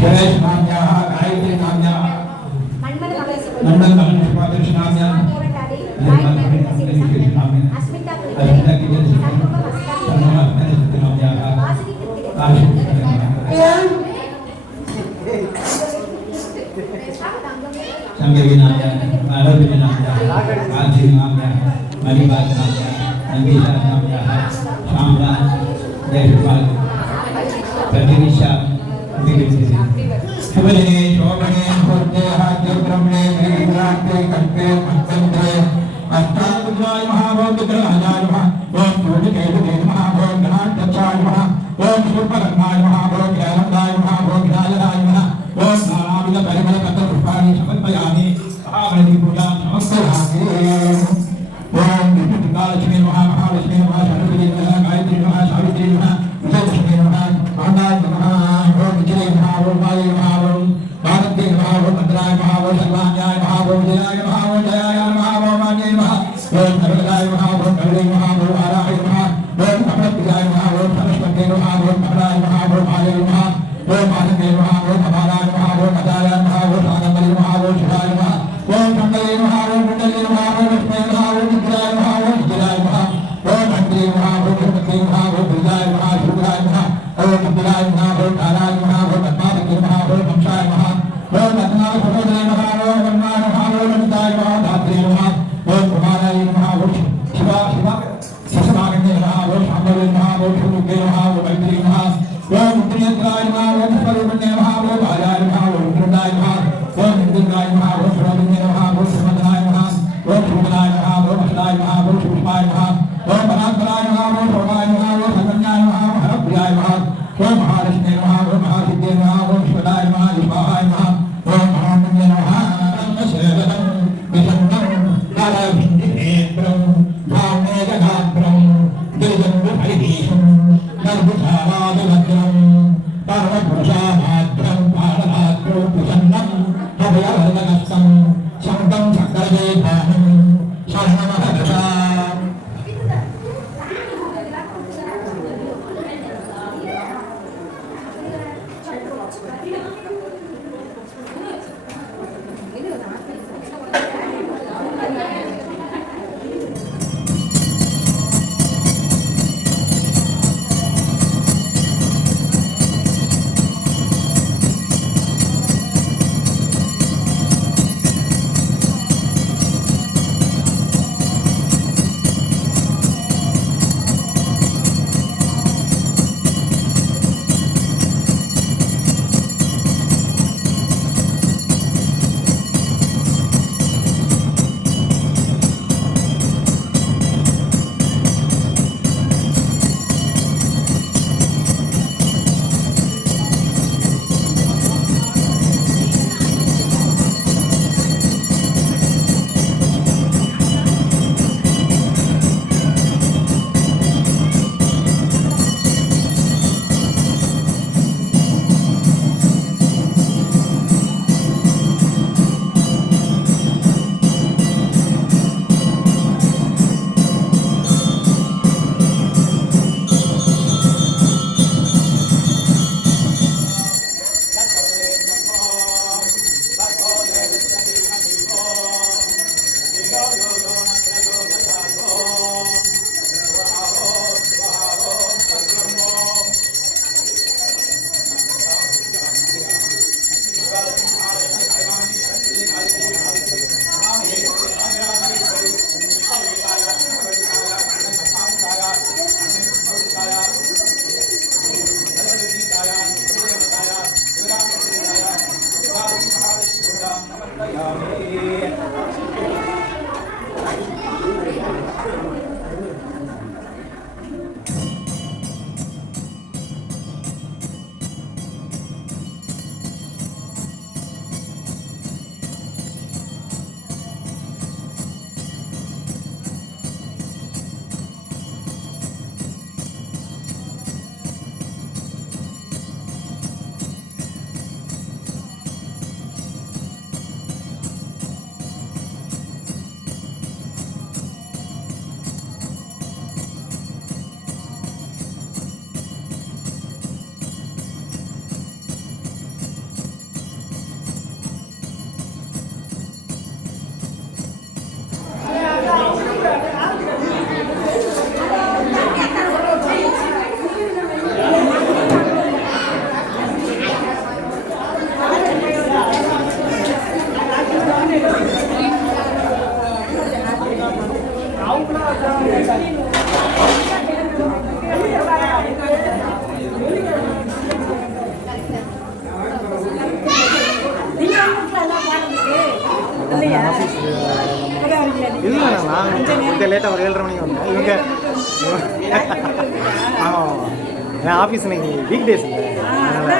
सुरेशनाम्याः गायत्रीनाम्याः मण्डलकमलेशपादर्शनाम्याः संगीनाम्याः आरोग्यनाम्याः आजीनाम्याः मणिपादनाम्याः संगीतानाम्याः शाम्रा जयपाल प्रतिनिशा शुभदिने शोभने मुहूर्ते हाद्य ब्रह्मणे वीरान्ते कल्पे मन्वन्ते अष्टादशाय महाभोगग्रहाय नमः ओम सूर्यकेतुवे नमः ओम गणाध्यक्षाय नमः ओम सूर्परत्नाय नमः ओम जयललिताय नमः ओम विनायकाय नमः ओम नानाविध परिमल पत्र पुष्पाणि समर्पयामि महागणपति पूजा समर्पयामि ओम विष्णुकालक्ष्मी नमः महालक्ष्मी नमः सरस्वती नमः गायत्री नमः सावित्री नमः विजयलक्ष्मी नमः महानाय नमः ओम विजय नमः ओम माये नमः ओम भारती नमः ओम भद्राय नमः ओम सर्वाण्याय नमः ओम जयाय नमः ओम जयाय नमः ओम मान्ये नमः ओम नर्मदाय नमः ओम कमले नमः ओम आराय नमः ओम कमलप्रियाय नमः ओम सरस्वती नमः ओम कमलाय नमः ओम माये नमः ओम मानवे नमः ओम अपाराय नमः ओम अदाय नमः ओम आनंदे नमः ओम शिवाय नमः ओम मंगले नमः ओम कुंडले नमः ओम लक्ष्मी नमः ओम विद्याय नमः ओम विजयाय नमः ओम मंत्री नमः ओम श्रीमती नमः ओम विजयाय नमः शुभराय नमः ओम विद्याय नमः ओम ताराय नमः ओम पद्मावती नमः ओम वंशाय नमः ओम पद्माव सहोदरे नमः ओम वन्मा नमः ओम वनिताय नमः धात्रे नमः ओम कुमाराय नमः ओम शिवा शिवा शशमागन्ये नमः ओम शाम्भवे नमः ओम शुभुगे नमः ओम मैत्री नमः ओम मुद्रियत्राय नमः ओम स्वरूपण्ये नमः ओम आर्याय नमः ओम वृन्दाय नमः ओम हिन्दुराय नमः ओम श्रोमण्ये नमः ओम श्रीमन्नाय नमः ओम शुभदाय नमः ओम हस्ताय नमः ओम शुभाय नमः ओम परात्पराय नमः ओम शोभाय नमः ओम सन्याय नमः ओम हरप्रियाय नमः ओम महालक्ष्मी नमः ओम महासिद्धे नमः ओम शिवदाय नमः विभाय नमः ओम महामन्ये नमः सेवनं विषन्नं नारायणेन्द्रं भावनेजगात्रं दिजन्वैदीशं नर्भुधावादभद्रं परमपुरुषामात्रं पारदात्रं प्रसन्नं अभयवर्णकस्तं शङ्कं चक्रदेभानं शरणमहदशा ஆமாம் என் ஆஃபீஸ் இன்னைக்கு வீக் டேஸ் இல்லை அதனால்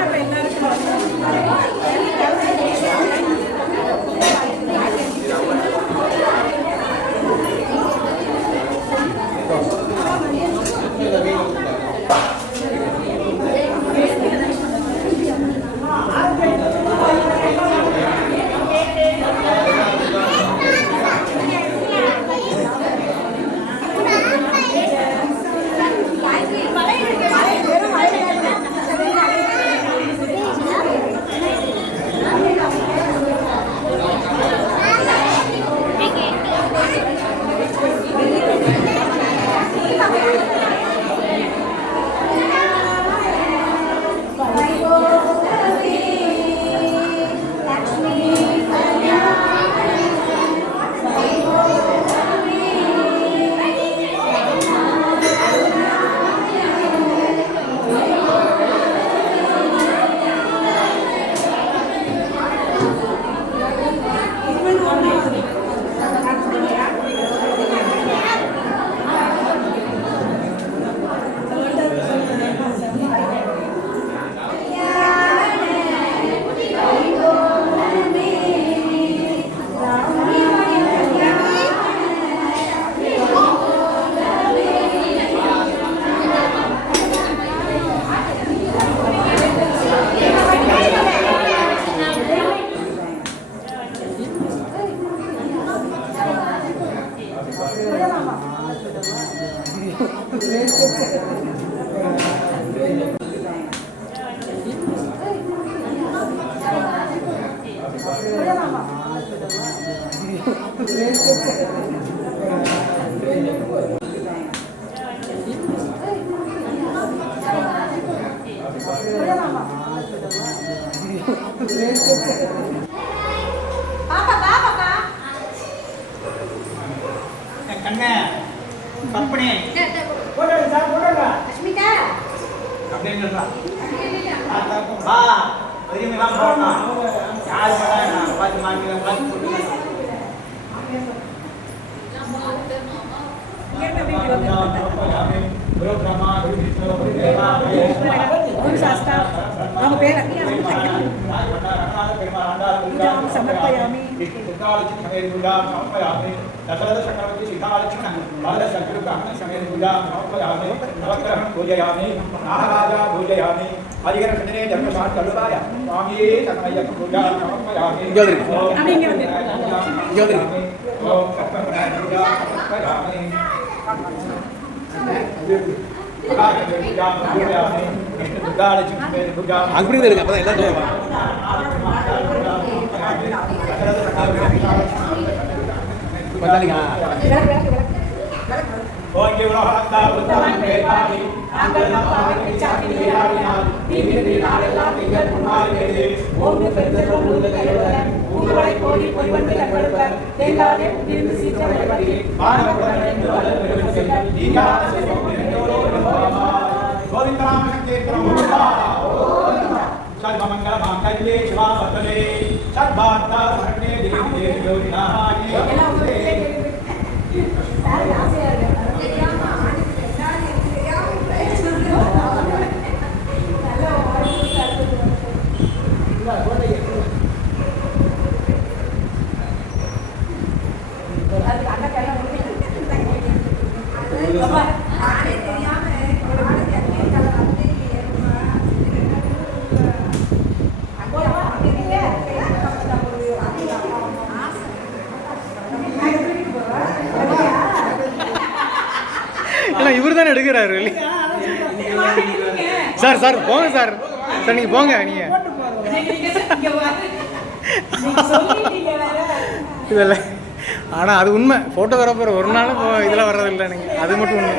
கண்ணே கற்பனை போடுங்க சார் போடுங்க அஸ்மிதா அப்படியே நில்றா வா தெரியுமே வா போடணும் யார் பண்ணா பாத்து மாட்டில பாத்து போடுங்க ஒரு சாஸ்தா அவங்க பேர் समर्पयामि அப்படி இருக்கு அப்பதான் எல்லாம் सर्वमंगल मांगल्ये शिवा वर्तते सर्वार्थ शरण्ये देवी இவர் தானே எடுக்கிறாரு சார் சார் போங்க சார் சார் நீங்கள் போங்க நீங்கள் இதில் ஆனால் அது உண்மை ஃபோட்டோகிராஃபர் ஒரு நாளும் இதெல்லாம் வர்றதில்லை எனக்கு அது மட்டும் உண்மை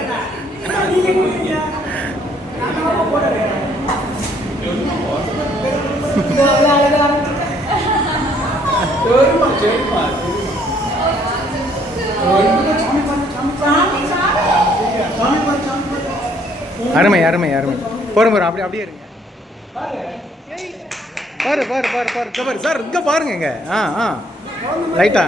அருமை அருமை அருமை போகிறோம் போகிறோம் அப்படி அப்படியே இருங்க பாரு பாரு பாரு பாரு பாரு சார் இங்கே பாருங்க இங்கே லைட்டா